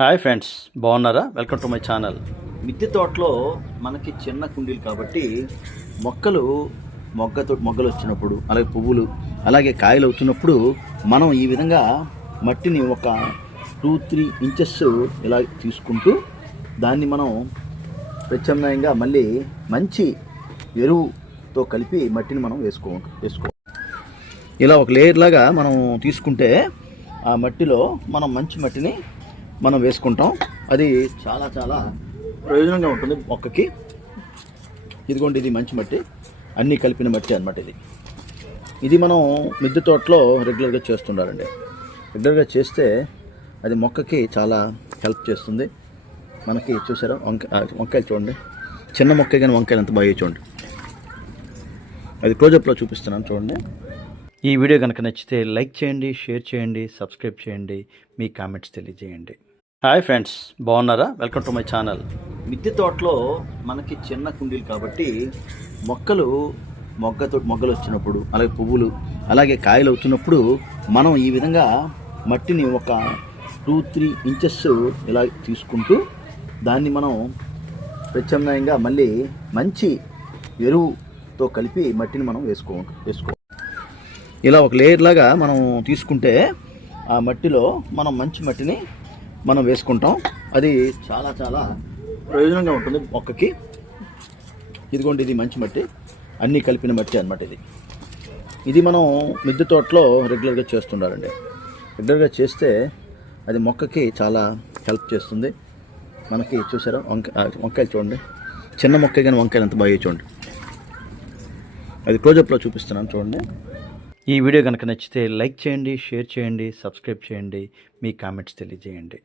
Hi friends, బాగున్నారా? Welcome to my channel. మిద్దె తోటలో మనకి చిన్న కుండీలు కాబట్టి మొక్కలు మొగ్గలు వచ్చినప్పుడు, అలాగే పువ్వులు, అలాగే కాయలు అవుతున్నప్పుడు మనం ఈ విధంగా మట్టిని ఒక 2-3 ఇంచెస్ ఇలా తీసుకుంటూ దాన్ని మనం ప్రత్యామ్నాయంగా మళ్ళీ మంచి ఎరువుతో కలిపి మట్టిని మనం వేసుకో ఇలా ఒక లేయర్ లాగా మనం తీసుకుంటే ఆ మట్టిలో మనం మంచి మట్టిని మనం వేసుకుంటాం. అది చాలా చాలా ప్రయోజనంగా ఉంటుంది మొక్కకి. ఇదిగోండి, ఇది మంచి మట్టి, అన్నీ కలిపిన మట్టి అన్నమాట. ఇది మనం మిద్దె తోటలో రెగ్యులర్గా చేస్తుండాలండి. రెగ్యులర్గా చేస్తే అది మొక్కకి చాలా హెల్ప్ చేస్తుంది. మనకి చూసారా, వంకాయలు చూడండి, చిన్న మొక్క కానీ వంకాయలు ఎంత బాగా చూడండి. అది క్లోజప్లో చూపిస్తున్నాను చూడండి. ఈ వీడియో కనుక నచ్చితే లైక్ చేయండి, షేర్ చేయండి, సబ్స్క్రైబ్ చేయండి, మీ కామెంట్స్ తెలియజేయండి. హాయ్ ఫ్రెండ్స్, బాగున్నారా? Welcome to my channel. మిద్దె తోటలో మనకి చిన్న కుండీలు కాబట్టి మొగ్గలు వచ్చినప్పుడు, అలాగే పువ్వులు, అలాగే కాయలు అవుతున్నప్పుడు మనం ఈ విధంగా మట్టిని ఒక 2-3 ఇంచెస్ ఇలా తీసుకుంటూ దాన్ని మనం ప్రత్యామ్నాయంగా మళ్ళీ మంచి ఎరువుతో కలిపి మట్టిని మనం వేసుకో ఇలా ఒక లేయర్ లాగా మనం తీసుకుంటే ఆ మట్టిలో మనం మంచి మట్టిని మనం వేసుకుంటాం. అది చాలా చాలా ప్రయోజనంగా ఉంటుంది మొక్కకి. ఇదిగోండి, ఇది మంచి మట్టి, అన్నీ కలిపిన మట్టి అన్నమాట. ఇది మనం మిద్దె తోటలో రెగ్యులర్గా చేస్తుండాలండి. రెగ్యులర్గా చేస్తే అది మొక్కకి చాలా హెల్ప్ చేస్తుంది. మనకి చూసారా, వంకాయలు చూడండి, చిన్న మొక్క కానీ వంకాయలు ఎంత బాగా చూడండి. అది క్లోజప్లో చూపిస్తున్నాను చూడండి. ఈ వీడియో కనుక నచ్చితే లైక్ చేయండి, షేర్ చేయండి, సబ్స్క్రైబ్ చేయండి, మీ కామెంట్స్ తెలియజేయండి.